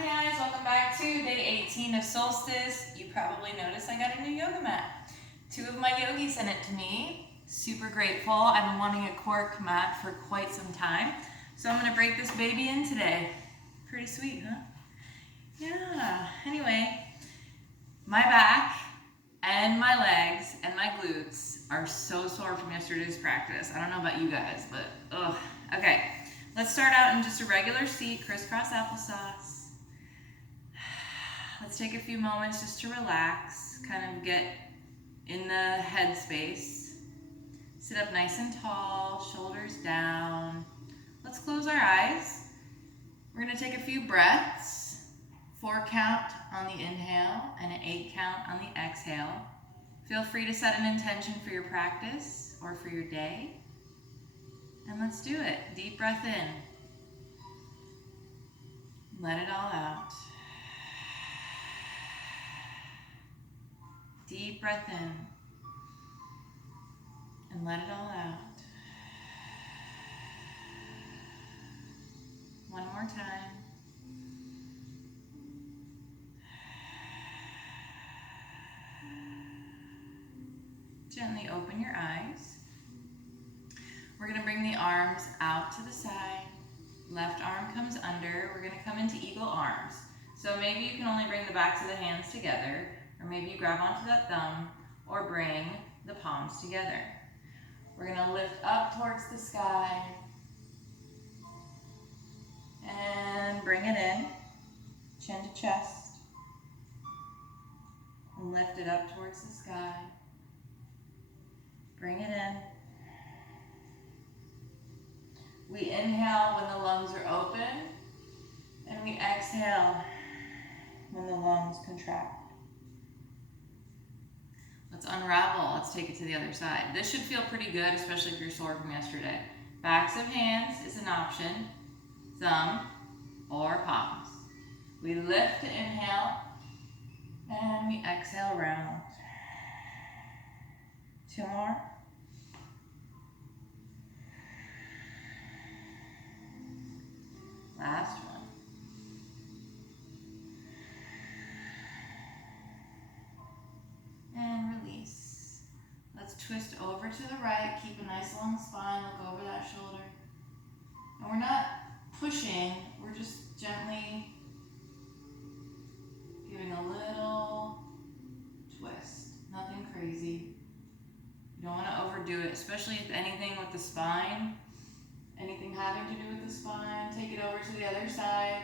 Hi guys, welcome back to day 18 of Solstice. You probably noticed I got a new yoga mat. 2 of my yogis sent it to me. Super grateful. I've been wanting a cork mat for quite some time. So I'm going to break this baby in today. Pretty sweet, huh? Yeah. Anyway, my back and my legs and my glutes are so sore from yesterday's practice. I don't know about you guys, but ugh. Okay, let's start out in just a regular seat, crisscross applesauce. Let's take a few moments just to relax, kind of get in the head space. Sit up nice and tall, shoulders down. Let's close our eyes. We're going to take a few breaths. 4 count on the inhale and an 8 count on the exhale. Feel free to set an intention for your practice or for your day. And let's do it. Deep breath in. Let it all out. Deep breath in. And let it all out. One more time. Gently open your eyes. We're going to bring the arms out to the side. Left arm comes under. We're going to come into eagle arms. So maybe you can only bring the backs of the hands together, or maybe you grab onto that thumb, or bring the palms together. We're going to lift up towards the sky and bring it in, chin to chest, and lift it up towards the sky. Bring it in. We inhale when the lungs are open, and we exhale when the lungs contract. Let's unravel. Let's take it to the other side. This should feel pretty good, especially if you're sore from yesterday. Backs of hands is an option. Thumb or palms. We lift to inhale, and we exhale round. 2 more. Last one. And release. Let's twist over to the right. Keep a nice long spine. Look over that shoulder. And we're not pushing. We're just gently giving a little twist. Nothing crazy. You don't want to overdo it, especially if anything with the spine. Anything having to do with the spine, take it over to the other side.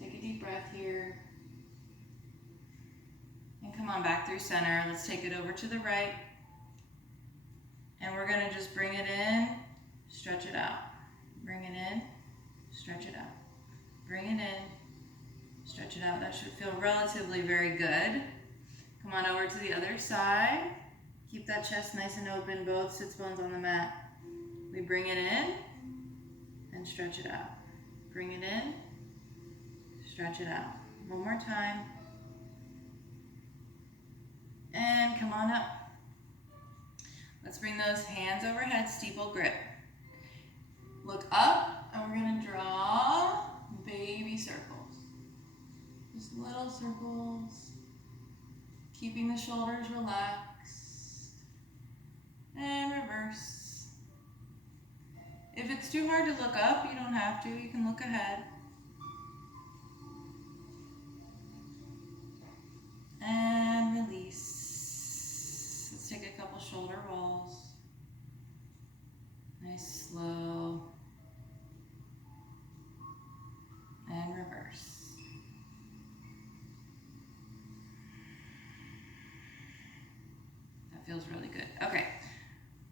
Take a deep breath here. And come on back through center. Let's take it over to the right. And we're going to just bring it in, stretch it out. Bring it in, stretch it out. Bring it in, stretch it out. That should feel relatively very good. Come on over to the other side. Keep that chest nice and open, both sits bones on the mat. We bring it in and stretch it out. Bring it in, stretch it out. One more time. And come on up. Let's bring those hands overhead, steeple grip. Look up, and we're going to draw baby circles. Just little circles. Keeping the shoulders relaxed. And reverse. If it's too hard to look up, you don't have to. You can look ahead. And release. Let's take a couple shoulder rolls. Nice, slow. And reverse. That feels really good. Okay.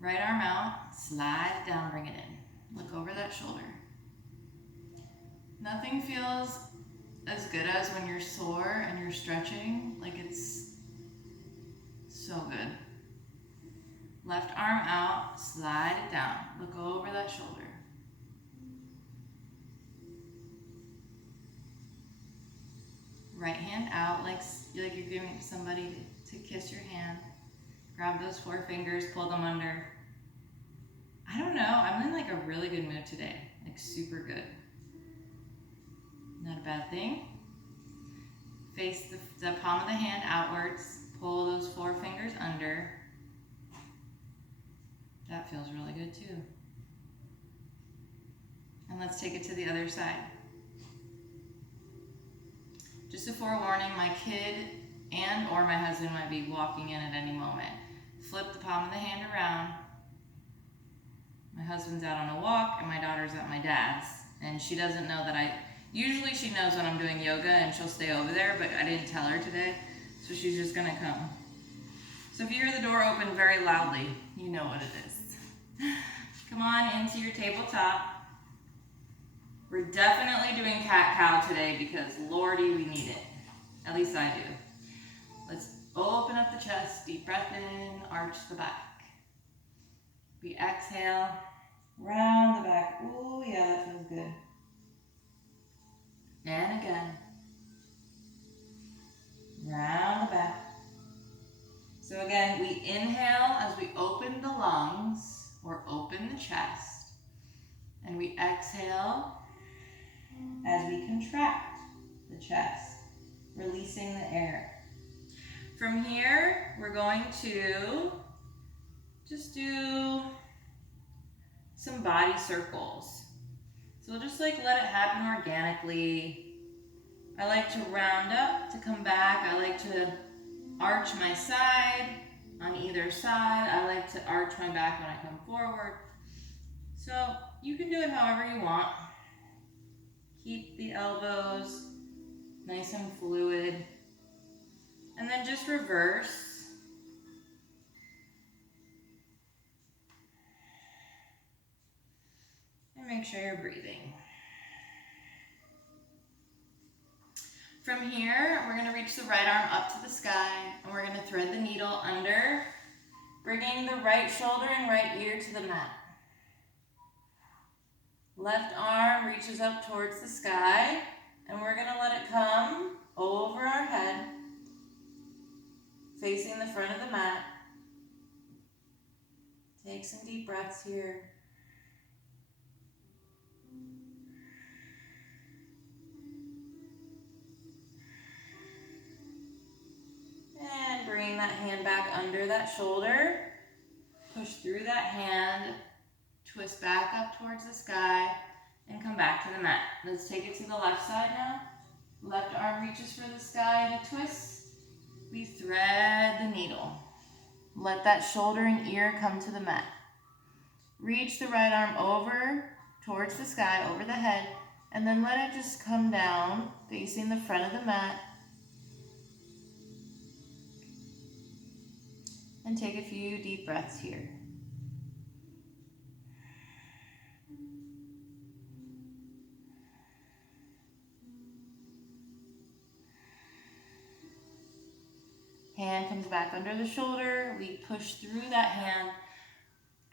Right arm out, slide it down, bring it in. Look over that shoulder. Nothing feels as good as when you're sore and you're stretching, like it's so good. Left arm out, slide it down. Look over that shoulder. Right hand out, like you're giving it to somebody to kiss your hand. Grab those 4 fingers, pull them under. I don't know, I'm in like a really good mood today, like super good. a bad thing. Face the palm of the hand outwards. Pull those 4 fingers under. That feels really good too. And let's take it to the other side. Just a forewarning, my kid and or my husband might be walking in at any moment. Flip the palm of the hand around. My husband's out on a walk and my daughter's at my dad's. And she doesn't know that usually she knows when I'm doing yoga and she'll stay over there, but I didn't tell her today, so she's just gonna come. So if you hear the door open very loudly, you know what it is. Come on into your tabletop. We're definitely doing cat-cow today because lordy, we need it. At least I do. Let's open up the chest, deep breath in, arch the back. We exhale, round the back. Ooh, yeah, that feels good. And again. Round the back. So again, we inhale as we open the lungs or open the chest. And we exhale as we contract the chest, releasing the air. From here, we're going to just do some body circles. So we'll just let it happen organically. I like to round up to come back. I like to arch my side on either side. I like to arch my back when I come forward. So you can do it however you want. Keep the elbows nice and fluid. And then just reverse. And make sure you're breathing. From here, we're going to reach the right arm up to the sky, and we're going to thread the needle under, bringing the right shoulder and right ear to the mat. Left arm reaches up towards the sky, and we're going to let it come over our head, facing the front of the mat. Take some deep breaths here. And bring that hand back under that shoulder. Push through that hand. Twist back up towards the sky. And come back to the mat. Let's take it to the left side now. Left arm reaches for the sky in a twist. We thread the needle. Let that shoulder and ear come to the mat. Reach the right arm over towards the sky, over the head. And then let it just come down, facing the front of the mat. And take a few deep breaths here. Hand comes back under the shoulder. We push through that hand.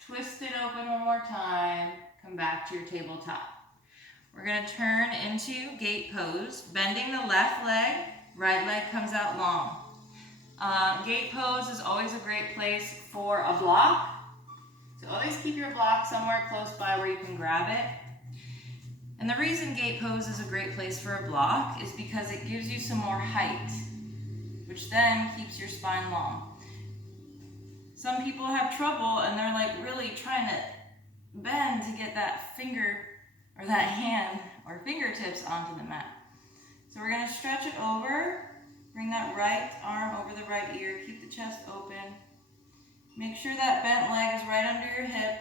Twist it open one more time. Come back to your tabletop. We're going to turn into gate pose. Bending the left leg, right leg comes out long. Gate pose is always a great place for a block. So always keep your block somewhere close by where you can grab it. And the reason gate pose is a great place for a block is because it gives you some more height, which then keeps your spine long. Some people have trouble and they're really trying to bend to get that finger or that hand or fingertips onto the mat. So we're going to stretch it over. Bring that right arm over the right ear. Keep the chest open. Make sure that bent leg is right under your hip.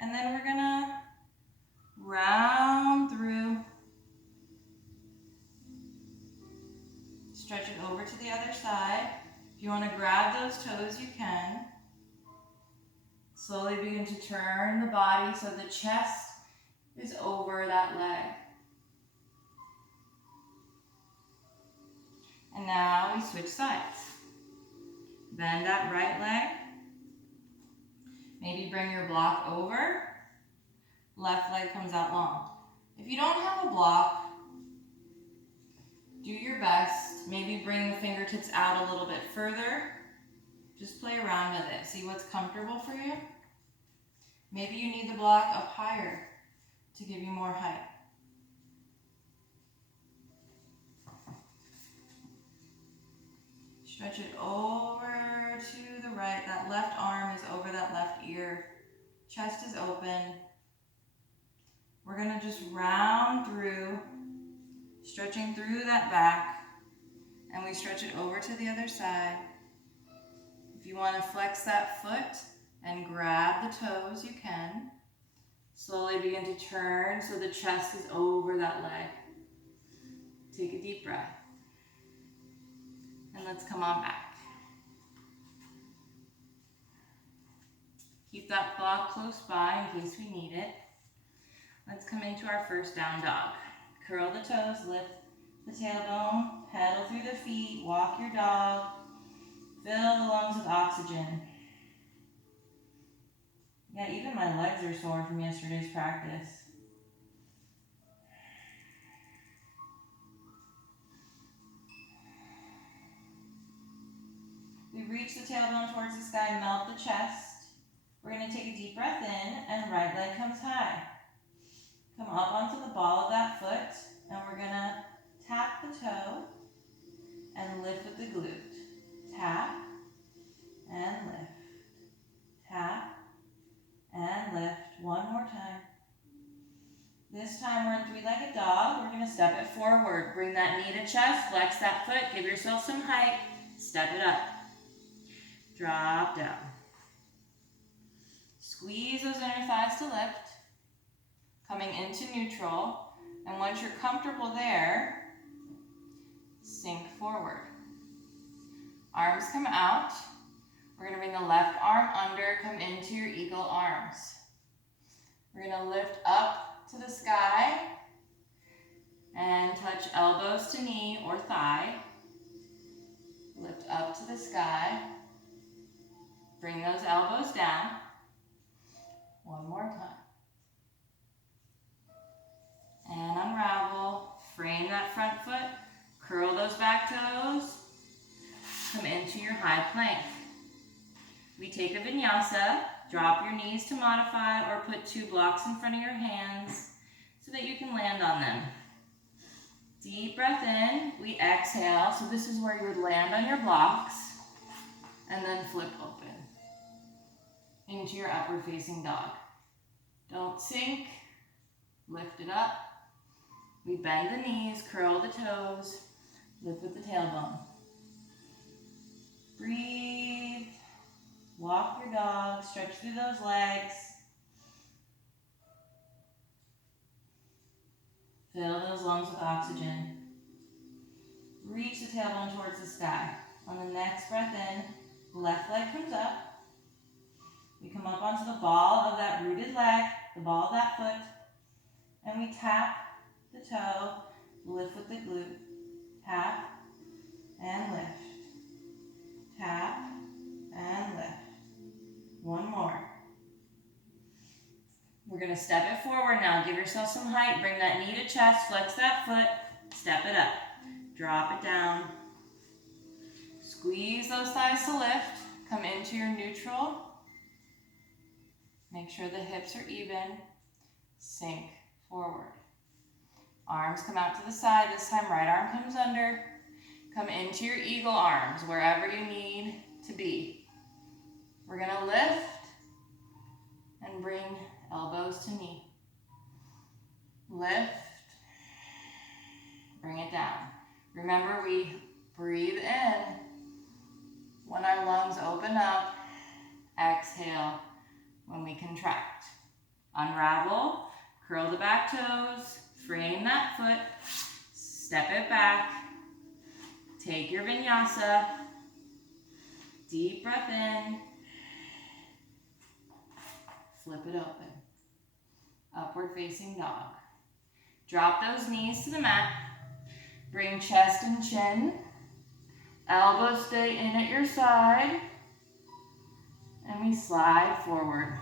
And then we're going to round through. Stretch it over to the other side. If you want to grab those toes, you can. Slowly begin to turn the body so the chest is over that leg. And now we switch sides. Bend that right leg. Maybe bring your block over. Left leg comes out long. If you don't have a block, do your best. Maybe bring the fingertips out a little bit further. Just play around with it. See what's comfortable for you. Maybe you need the block up higher to give you more height. Stretch it over to the right. That left arm is over that left ear. Chest is open. We're gonna just round through, stretching through that back, and we stretch it over to the other side. If you wanna flex that foot and grab the toes, you can. Slowly begin to turn so the chest is over that leg. Take a deep breath. And let's come on back. Keep that block close by in case we need it. Let's come into our first down dog. Curl the toes, lift the tailbone, pedal through the feet, walk your dog, fill the lungs with oxygen. Yeah, even my legs are sore from yesterday's practice. We reach the tailbone towards the sky, melt the chest. We're going to take a deep breath in, and right leg comes high. Come up onto the ball of that foot, and we're going to tap the toe and lift with the glute. Tap and lift. Tap and lift. One more time. This time we're in three-legged dog. We're going to step it forward. Bring that knee to chest, flex that foot, give yourself some height, step it up. Drop down. Squeeze those inner thighs to lift. Coming into neutral. And once you're comfortable there, sink forward. Arms come out. We're going to bring the left arm under, come into your eagle arms. We're going to lift up to the sky and touch elbows to knee or thigh. Lift up to the sky. Bring those elbows down. One more time. And unravel. Frame that front foot. Curl those back toes. Come into your high plank. We take a vinyasa. Drop your knees to modify or put two blocks in front of your hands so that you can land on them. Deep breath in. We exhale. So this is where you would land on your blocks and then flip open into your upward facing dog. Don't sink. Lift it up. We bend the knees, curl the toes, lift with the tailbone. Breathe. Walk your dog, stretch through those legs. Fill those lungs with oxygen. Reach the tailbone towards the sky. On the next breath in, left leg comes up. We come up onto the ball of that rooted leg, the ball of that foot, and we tap the toe, lift with the glute. Tap and lift. Tap and lift. One more. We're going to step it forward now. Give yourself some height. Bring that knee to chest. Flex that foot. Step it up. Drop it down. Squeeze those thighs to lift. Come into your neutral. Make sure the hips are even. Sink forward. Arms come out to the side. This time right arm comes under. Come into your eagle arms, wherever you need to be. We're going to lift and bring elbows to knee. Lift. Bring it down. Remember, we breathe in when our lungs open up. Exhale when we contract. Unravel. Curl the back toes. Frame that foot. Step it back. Take your vinyasa. Deep breath in. Flip it open. Upward facing dog. Drop those knees to the mat. Bring chest and chin. Elbows stay in at your side. And we slide forward.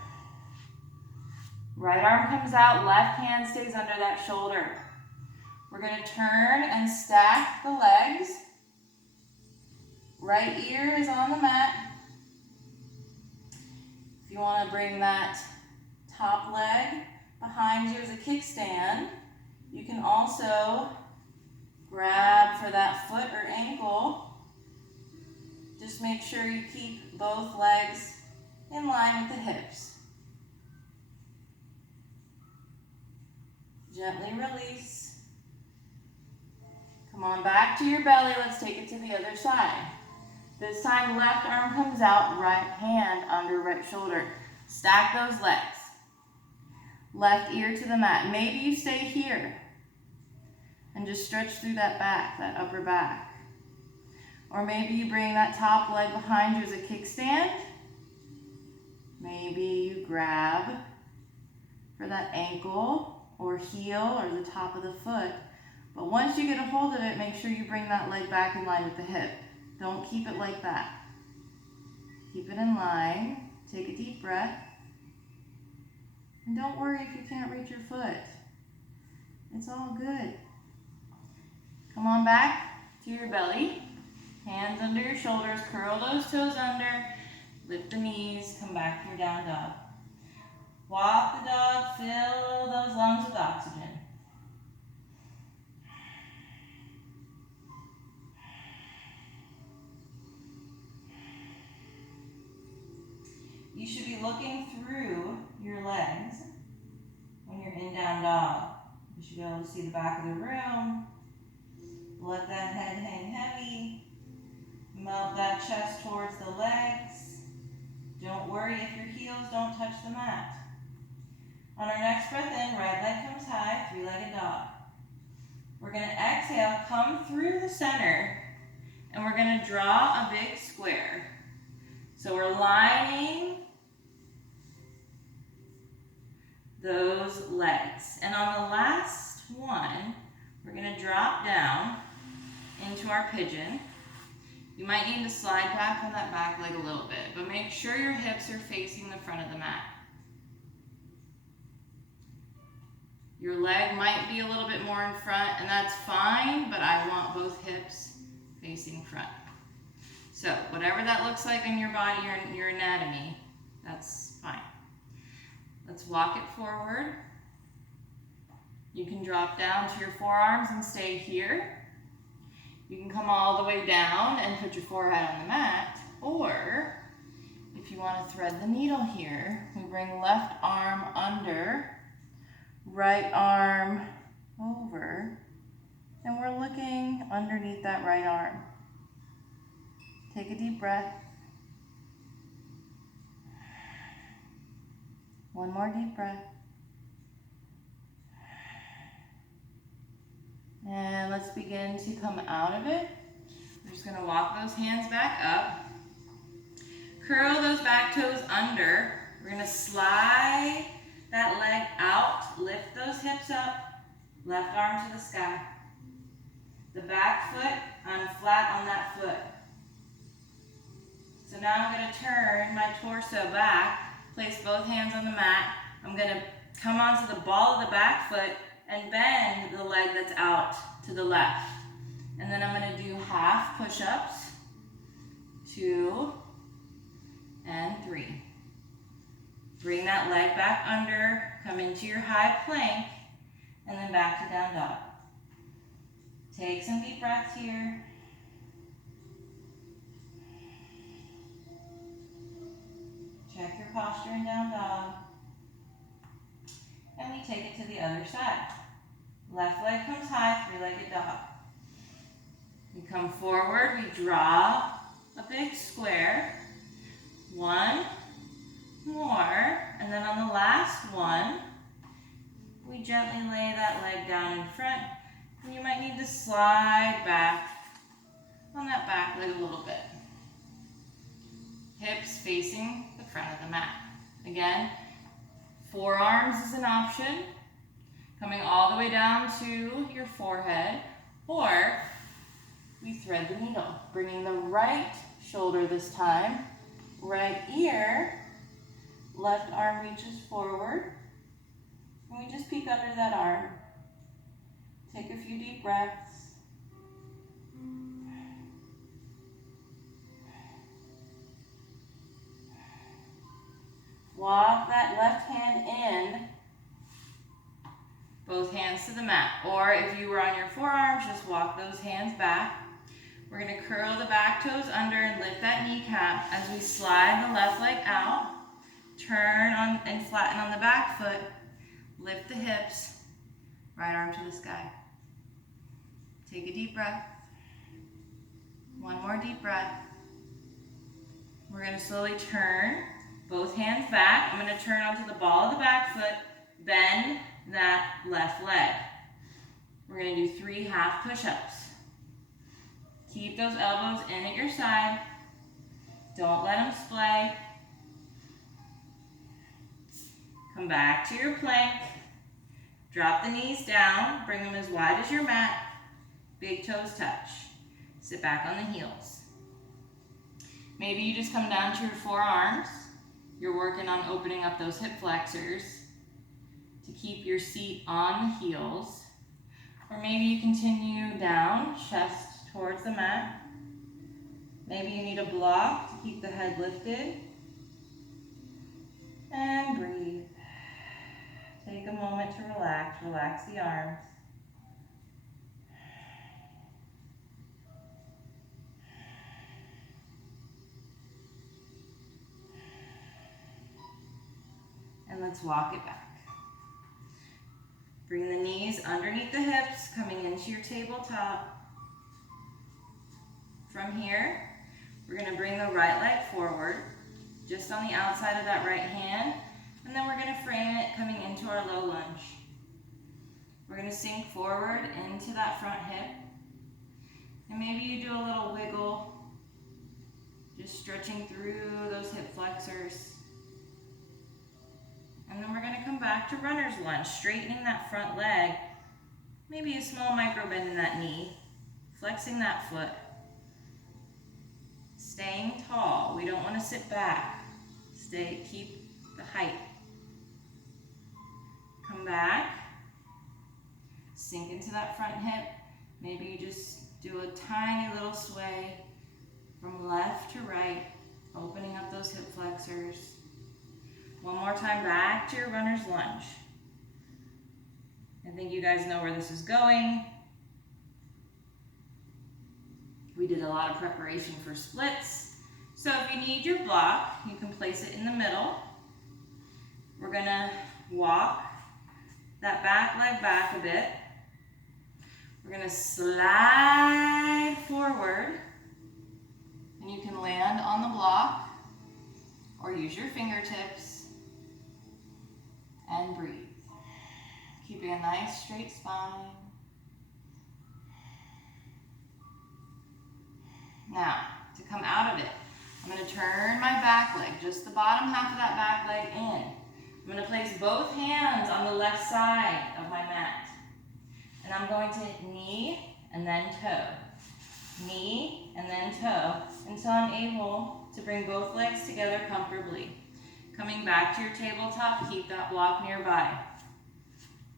Right arm comes out, left hand stays under that shoulder. We're going to turn and stack the legs. Right ear is on the mat. If you want to bring that top leg behind you as a kickstand, you can also grab for that foot or ankle Just make sure you keep both legs in line with the hips. Gently release. Come on back to your belly. Let's take it to the other side. This time, left arm comes out, right hand under right shoulder. Stack those legs. Left ear to the mat. Maybe you stay here and just stretch through that back, that upper back. Or maybe you bring that top leg behind you as a kickstand. Maybe you grab for that ankle or heel or the top of the foot. But once you get a hold of it, make sure you bring that leg back in line with the hip. Don't keep it like that. Keep it in line. Take a deep breath. And don't worry if you can't reach your foot. It's all good. Come on back to your belly. Hands under your shoulders, curl those toes under, lift the knees, come back to your down dog. Walk the dog, fill those lungs with oxygen. You should be looking through your legs when you're in down dog. You should be able to see the back of the room. Let that head hang heavy. Melt that chest towards the legs. Don't worry if your heels don't touch the mat. On our next breath in, right leg comes high, three-legged dog. We're going to exhale, come through the center, and we're going to draw a big square. So we're lining those legs. And on the last one, we're going to drop down into our pigeon. You might need to slide back on that back leg a little bit, but make sure your hips are facing the front of the mat. Your leg might be a little bit more in front, and that's fine, but I want both hips facing front. So whatever that looks like in your body, your anatomy, that's fine. Let's walk it forward. You can drop down to your forearms and stay here. You can come all the way down and put your forehead on the mat, or if you want to thread the needle here, we bring left arm under, right arm over, and we're looking underneath that right arm. Take a deep breath. One more deep breath. And let's begin to come out of it. We're just going to walk those hands back up. Curl those back toes under. We're going to slide that leg out. Lift those hips up. Left arm to the sky. The back foot, I'm flat on that foot. So now I'm going to turn my torso back, place both hands on the mat. I'm going to come onto the ball of the back foot and bend the leg that's out to the left. And then I'm going to do half push-ups, 2 and 3. Bring that leg back under, come into your high plank, and then back to down dog. Take some deep breaths here. Check your posture in down dog. And we take it to the other side. Left leg comes high, three-legged dog. We come forward, we draw a big square. One more, and then on the last one, we gently lay that leg down in front. And you might need to slide back on that back leg a little bit. Hips facing the front of the mat. Again, forearms is an option, coming all the way down to your forehead, or we thread the needle, bringing the right shoulder this time, right ear, left arm reaches forward, and we just peek under that arm. Take a few deep breaths. Walk that left hand in, both hands to the mat. Or if you were on your forearms, just walk those hands back. We're gonna curl the back toes under and lift that kneecap as we slide the left leg out, turn on and flatten on the back foot, lift the hips, right arm to the sky. Take a deep breath. One more deep breath. We're gonna slowly turn both hands back. I'm gonna turn onto the ball of the back foot, bend that left leg. We're gonna do 3 half push-ups. Keep those elbows in at your side. Don't let them splay. Come back to your plank. Drop the knees down. Bring them as wide as your mat. Big toes touch. Sit back on the heels. Maybe you just come down to your forearms. You're working on opening up those hip flexors to keep your seat on the heels. Or maybe you continue down, chest towards the mat. Maybe you need a block to keep the head lifted. And breathe. Take a moment to relax. Relax the arms. And let's walk it back. Bring the knees underneath the hips, coming into your tabletop. From here, we're going to bring the right leg forward, just on the outside of that right hand, and then we're going to frame it coming into our low lunge. We're going to sink forward into that front hip, and maybe you do a little wiggle, just stretching through those hip flexors. And then we're going to come back to runner's lunge, straightening that front leg, maybe a small micro bend in that knee, flexing that foot. Staying tall. We don't want to sit back. Keep the height. Come back. Sink into that front hip. Maybe you just do a tiny little sway from left to right, opening up those hip flexors. One more time back to your runner's lunge. I think you guys know where this is going. We did a lot of preparation for splits. So if you need your block, you can place it in the middle. We're gonna walk that back leg back a bit. We're gonna slide forward, and you can land on the block or use your fingertips and breathe. Keeping a nice straight spine. Now, to come out of it, I'm going to turn my back leg, just the bottom half of that back leg in. I'm going to place both hands on the left side of my mat. And I'm going to knee and then toe. Knee and then toe until I'm able to bring both legs together comfortably. Coming back to your tabletop, keep that block nearby.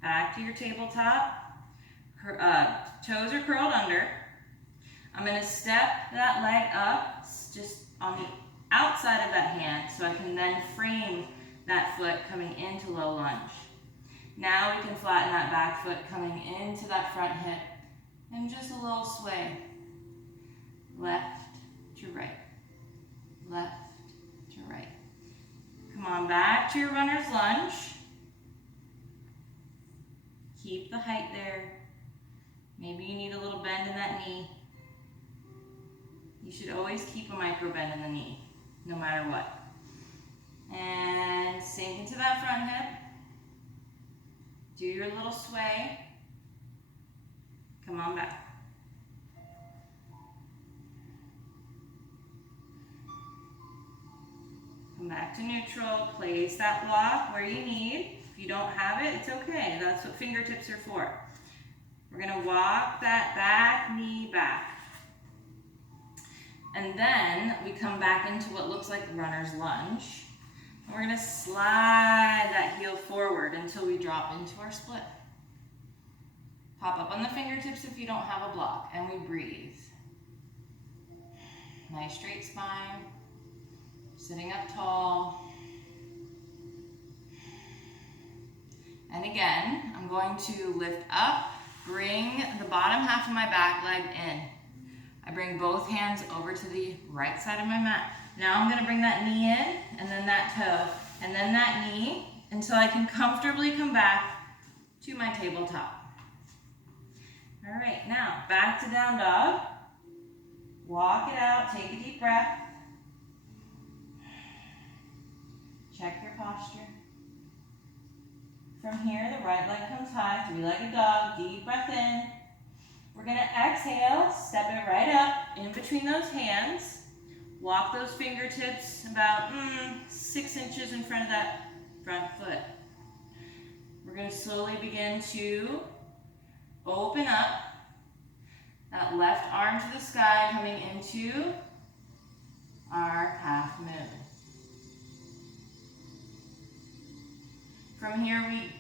Back to your tabletop. Toes are curled under. I'm going to step that leg up just on the outside of that hand so I can then frame that foot coming into low lunge. Now we can flatten that back foot coming into that front hip and just a little sway. Left to right. Left to right. Come on back to your runner's lunge. Keep the height there. Maybe you need a little bend in that knee. You should always keep a micro bend in the knee, no matter what. And sink into that front hip. Do your little sway. Come on back. Come back to neutral. Place that block where you need. If you don't have it, it's okay. That's what fingertips are for. We're going to walk that back knee back. And then we come back into what looks like runner's lunge. And we're going to slide that heel forward until we drop into our split. Pop up on the fingertips if you don't have a block, and we breathe. Nice straight spine. Sitting up tall. And again, I'm going to lift up, bring the bottom half of my back leg in. I bring both hands over to the right side of my mat. Now I'm gonna bring that knee in, and then that toe, and then that knee, until I can comfortably come back to my tabletop. All right, now back to down dog. Walk it out, take a deep breath. Check your posture. From here, the right leg comes high, three-legged dog, deep breath in. We're gonna exhale, step it right up in between those hands. Walk those fingertips about 6 inches in front of that front foot. We're gonna slowly begin to open up that left arm to the sky, coming into our half moon. From here, we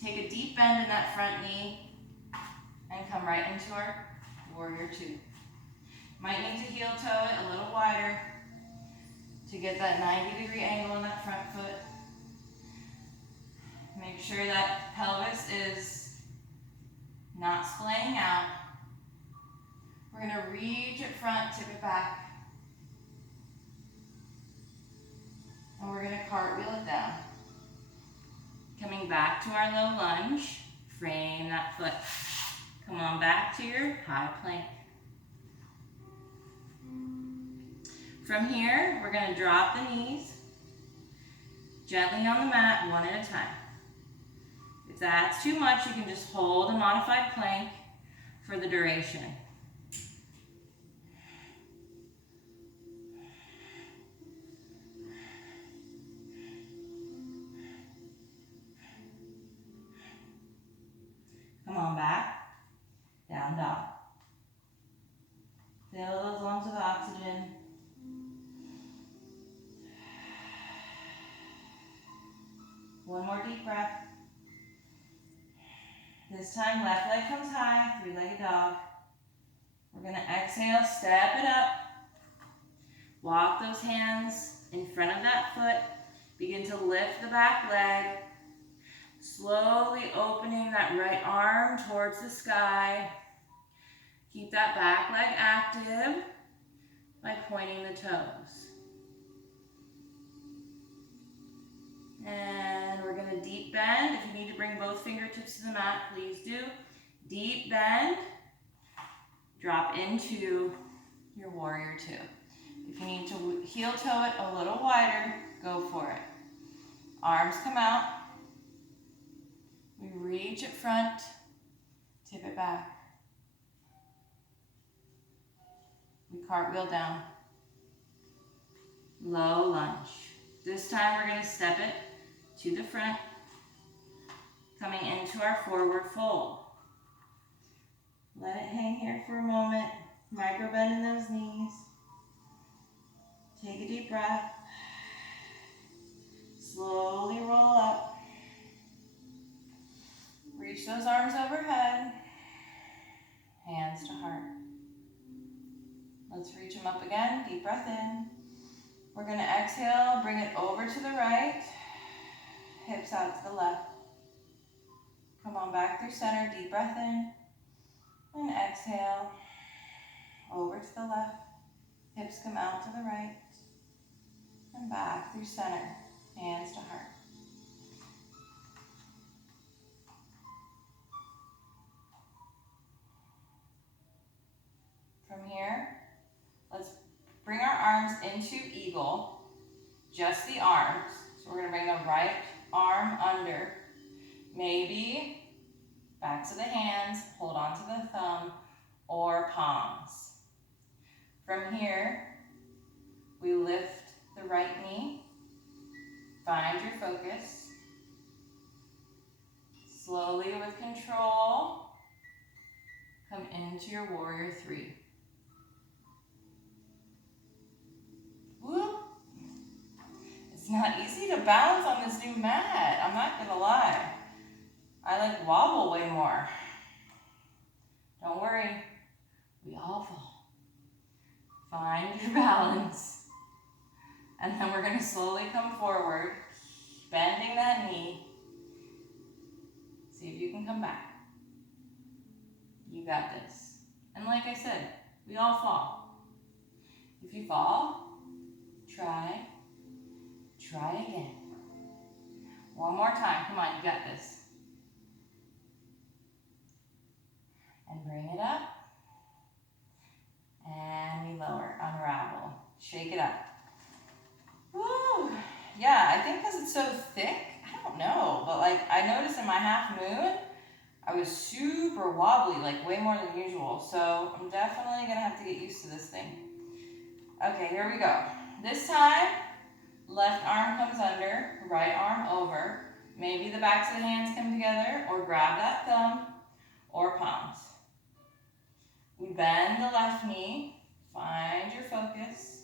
take a deep bend in that front knee and come right into our warrior two. Might need to heel toe it a little wider to get that 90-degree angle in that front foot. Make sure that pelvis is not splaying out. We're gonna reach it front, tip it back. And we're gonna cartwheel it down. Coming back to our low lunge, frame that foot. Come on back to your high plank. From here, we're gonna drop the knees gently on the mat, one at a time. If that's too much, you can just hold a modified plank for the duration. Come on back, down dog. Fill those lungs with oxygen. One more deep breath. This time, left leg comes high, three-legged dog. We're gonna exhale, step it up. Walk those hands in front of that foot. Begin to lift the back leg. Slowly opening that right arm towards the sky. Keep that back leg active by pointing the toes. And we're gonna deep bend. If you need to bring both fingertips to the mat, please do. Deep bend. Drop into your warrior two. If you need to heel toe it a little wider, go for it. Arms come out. We reach it front, tip it back. We cartwheel down. Low lunge. This time we're gonna step it to the front, coming into our forward fold. Let it hang here for a moment. Micro bend in those knees. Take a deep breath. Slowly roll up. Reach those arms overhead. Hands to heart. Let's reach them up again. Deep breath in. We're going to exhale, bring it over to the right. Hips out to the left. Come on back through center. Deep breath in. And exhale. Over to the left. Hips come out to the right. And back through center. Hands to heart. From here, let's bring our arms into eagle, just the arms. So we're gonna bring the right arm under, maybe backs of the hands, hold on to the thumb, or palms. From here, we lift the right knee, find your focus. Slowly with control, come into your warrior three. Woo. It's not easy to balance on this new mat, I'm not gonna lie. I like wobble way more. Don't worry, we all fall. Find your balance. And then we're gonna slowly come forward, bending that knee. See if you can come back. You got this. And like I said, We all fall. If you fall, try again. One more time, come on, you got this. And bring it up. And we lower, unravel. Shake it up. Woo! Yeah, I think because it's so thick, I don't know, but like I noticed in my half moon, I was super wobbly, like way more than usual. So I'm definitely gonna have to get used to this thing. Okay, here we go. This time, left arm comes under, right arm over. Maybe the backs of the hands come together, or grab that thumb, or palms. We bend the left knee, find your focus.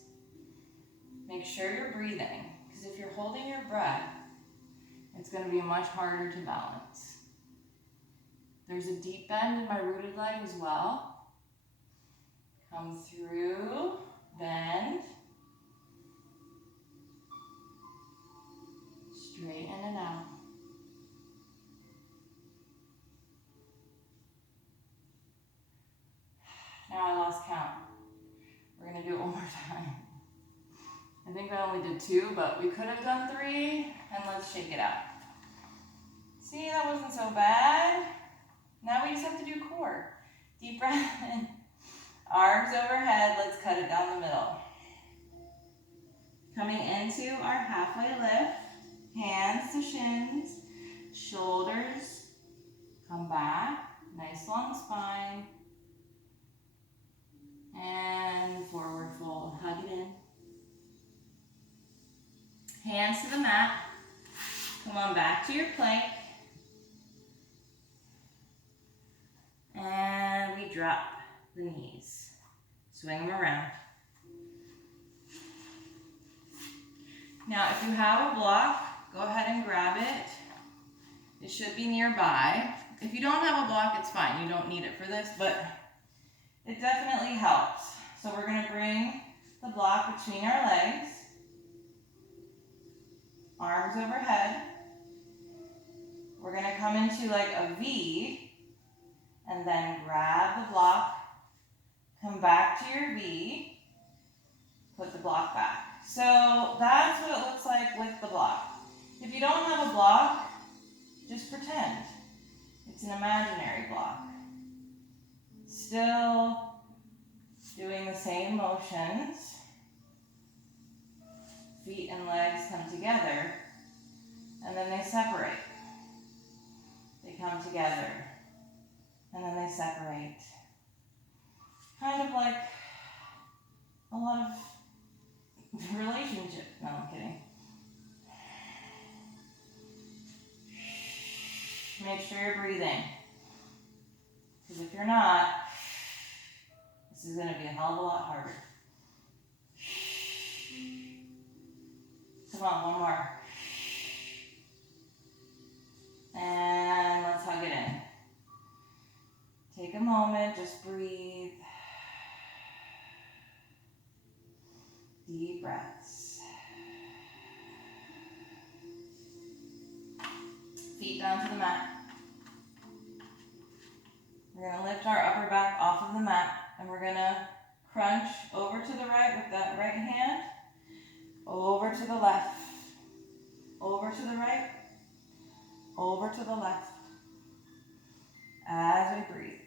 Make sure you're breathing, because if you're holding your breath, it's going to be much harder to balance. There's a deep bend in my rooted leg as well. Come through, bend. Straighten it out. Now I lost count. We're going to do it one more time. I think I only did 2, but we could have done 3, and let's shake it out. See, that wasn't so bad. Now we just have to do core. Deep breath in. Arms overhead, let's cut it down the middle. Coming into our halfway lift, hands to shins, shoulders come back, nice long spine, and forward fold, hug it in. Hands to the mat, come on back to your plank, and we drop the knees, swing them around. Now if you have a block, go ahead and grab it. It should be nearby. If you don't have a block, it's fine, you don't need it for this, but it definitely helps. So we're going to bring the block between our legs, arms overhead. We're going to come into like a V, and then grab the block, come back to your V, put the block back. So that's what it looks like with the block. If you don't have a block, just pretend it's an imaginary block. Still doing the same motions. Feet and legs come together, and then they separate. They come together, and then they separate. Kind of like a lot of relationship. No, I'm kidding. Make sure you're breathing. Because if you're not, this is going to be a hell of a lot harder. Come on, one more. And let's hug it in. Take a moment, just breathe. Deep breaths. Feet down to the mat. We're going to lift our upper back off of the mat, and we're going to crunch over to the right with that right hand, over to the left, over to the right, over to the left, as we breathe.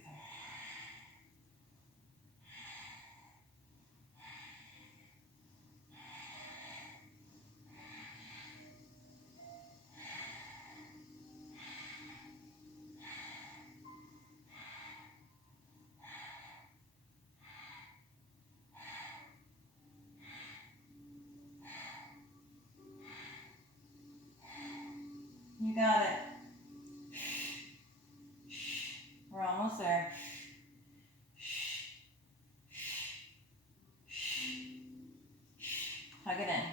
You got it. We're almost there. Hug it in.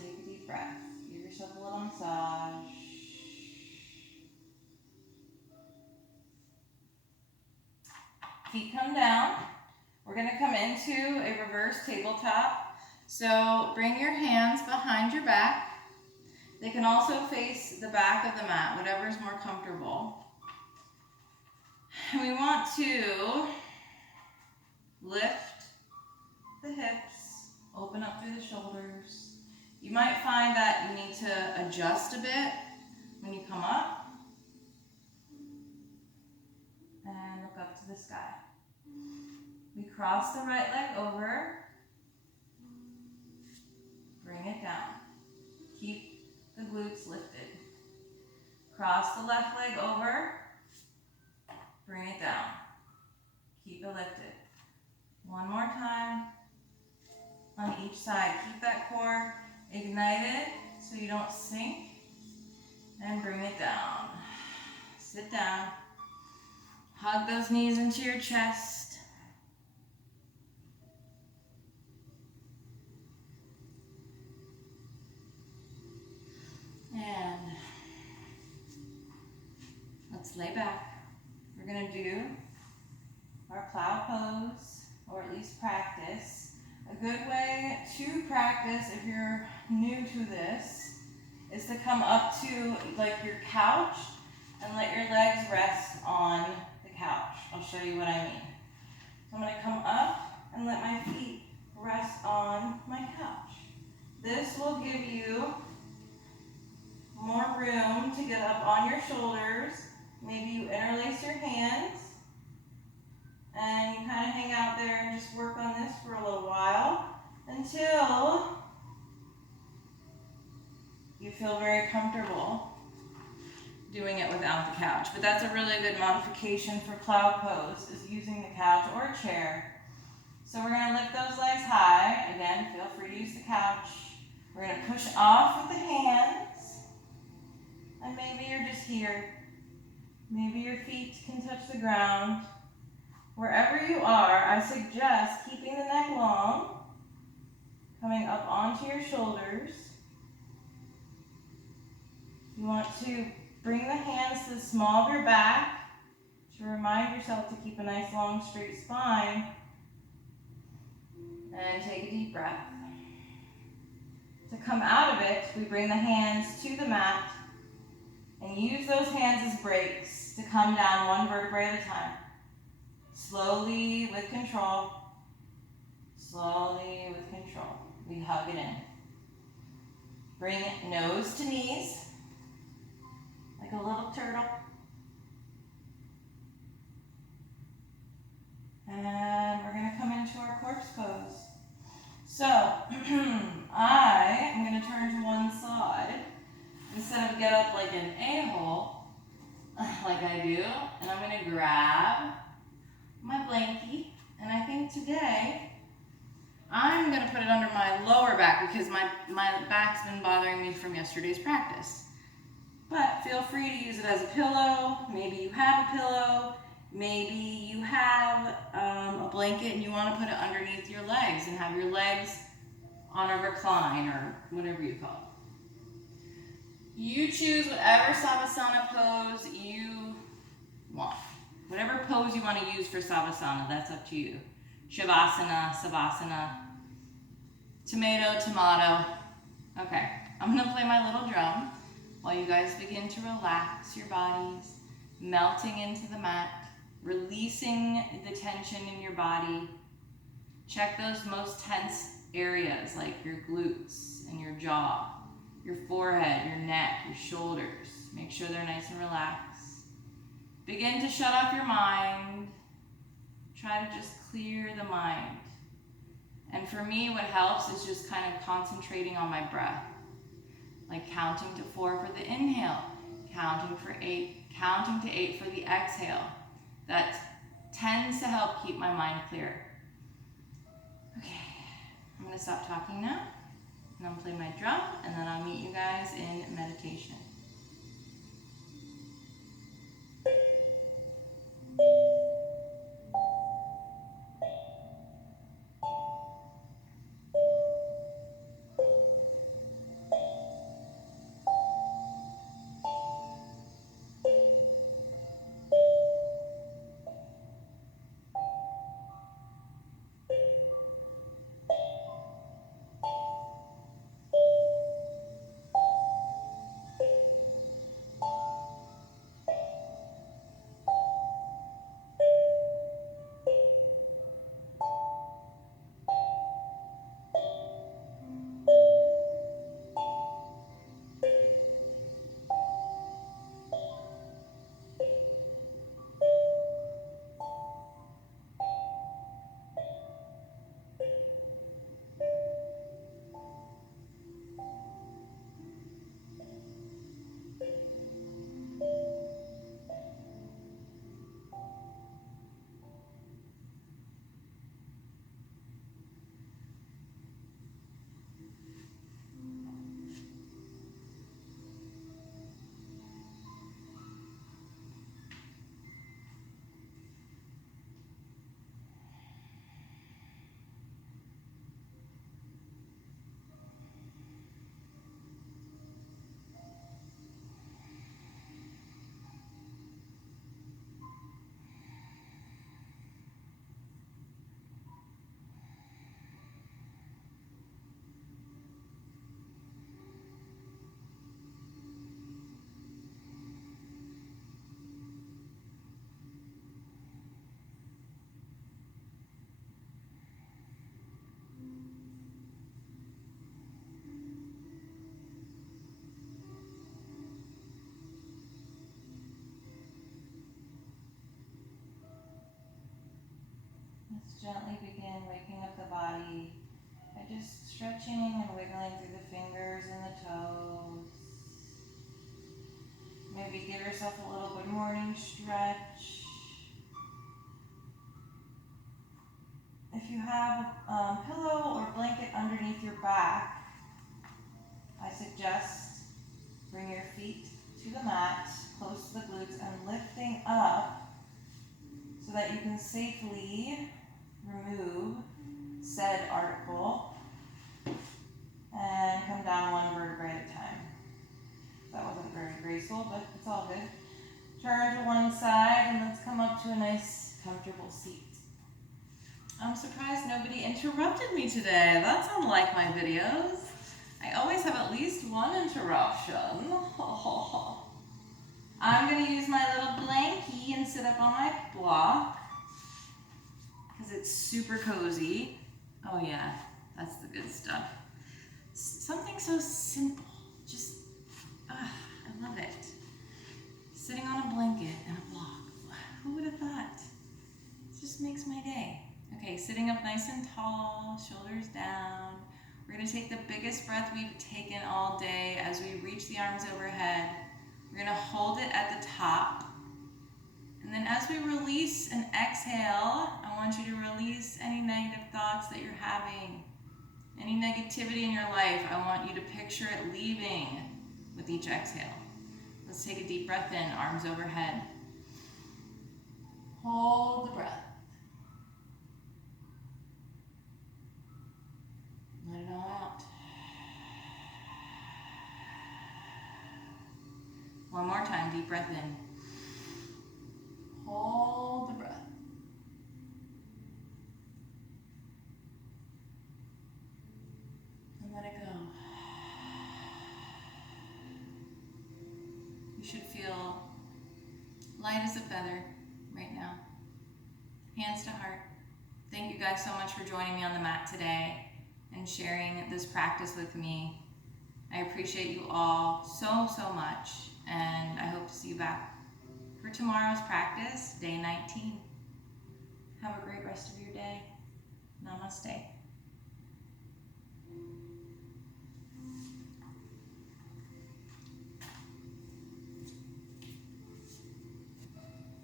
Take a deep breath. Give yourself a little massage. Feet come down. We're going to come into a reverse tabletop. So bring your hands behind your back. They can also face the back of the mat, whatever is more comfortable. we want to lift the hips, open up through the shoulders. You might find that you need to adjust a bit when you come up. And look up to the sky. We cross the right leg over. Bring it down. Keep the glutes lifted. Cross the left leg over. Bring it down. Keep it lifted. One more time on each side. Keep that core ignited so you don't sink. And bring it down. Sit down. Hug those knees into your chest. And let's lay back. We're going to do our cloud pose, or at least practice. A good way to practice, if you're new to this, is to come up to like your couch and let your legs rest on the couch. I'll show you what I mean. So I'm going to come up and let my feet rest on my couch. This will give you more room to get up on your shoulders. Maybe you interlace your hands and you kind of hang out there and just work on this for a little while until you feel very comfortable doing it without the couch. But that's a really good modification for cloud pose, is using the couch or a chair. So we're going to lift those legs high. Again, feel free to use the couch. We're going to push off with the hands. And maybe you're just here. Maybe your feet can touch the ground. Wherever you are, I suggest keeping the neck long, coming up onto your shoulders. You want to bring the hands to the small of your back to remind yourself to keep a nice long straight spine. And take a deep breath. To come out of it, we bring the hands to the mat and use those hands as brakes to come down one vertebrae at a time. Slowly with control. Slowly with control. We hug it in. Bring it nose to knees, like a little turtle. And we're going to come into our corpse pose. So, I am going to turn to one side instead of get up like an a-hole, like I do, and I'm going to grab my blankie, and I think today I'm going to put it under my lower back because my back's been bothering me from yesterday's practice. But feel free to use it as a pillow. Maybe you have a pillow. Maybe you have a blanket and you want to put it underneath your legs and have your legs on a recline or whatever you call it. You choose whatever Savasana pose you want. Whatever pose you want to use for Savasana, that's up to you. Shavasana, Savasana, tomato, tomato. Okay, I'm going to play my little drum while you guys begin to relax your bodies, melting into the mat, releasing the tension in your body. Check those most tense areas like your glutes and your jaw, your forehead, your neck, your shoulders. Make sure they're nice and relaxed. Begin to shut off your mind. Try to just clear the mind. And for me, what helps is just kind of concentrating on my breath. Like counting to 4 for the inhale, counting to 8 for the exhale. That tends to help keep my mind clear. Okay, I'm going to stop talking now, and I'll play my drum, and then I'll meet you guys in meditation. Let's gently begin waking up the body by just stretching and wiggling through the fingers and the toes. Maybe give yourself a little good morning stretch. If you have a pillow or blanket underneath your back, I suggest bring your feet to the mat, close to the glutes, and lifting up so that you can safely remove said article and come down one vertebrae at a time. That wasn't very graceful, but it's all good. Turn to one side and let's come up to a nice, comfortable seat. I'm surprised nobody interrupted me today. That's unlike my videos. I always have at least one interruption. I'm going to use my little blankie and sit up on my block because it's super cozy. Oh yeah, that's the good stuff. Something so simple, just, I love it. Sitting on a blanket and a block. Who would have thought? It just makes my day. Okay, sitting up nice and tall, shoulders down. We're gonna take the biggest breath we've taken all day as we reach the arms overhead. We're gonna hold it at the top. And then as we release and exhale, I want you to release any negative thoughts that you're having. Any negativity in your life, I want you to picture it leaving with each exhale. Let's take a deep breath in, arms overhead. Hold the breath. Let it all out. One more time, deep breath in. Hold the breath. And let it go. You should feel light as a feather right now. Hands to heart. Thank you guys so much for joining me on the mat today and sharing this practice with me. I appreciate you all so, so much, and I hope to see you back for tomorrow's practice, day 19. Have a great rest of your day. Namaste.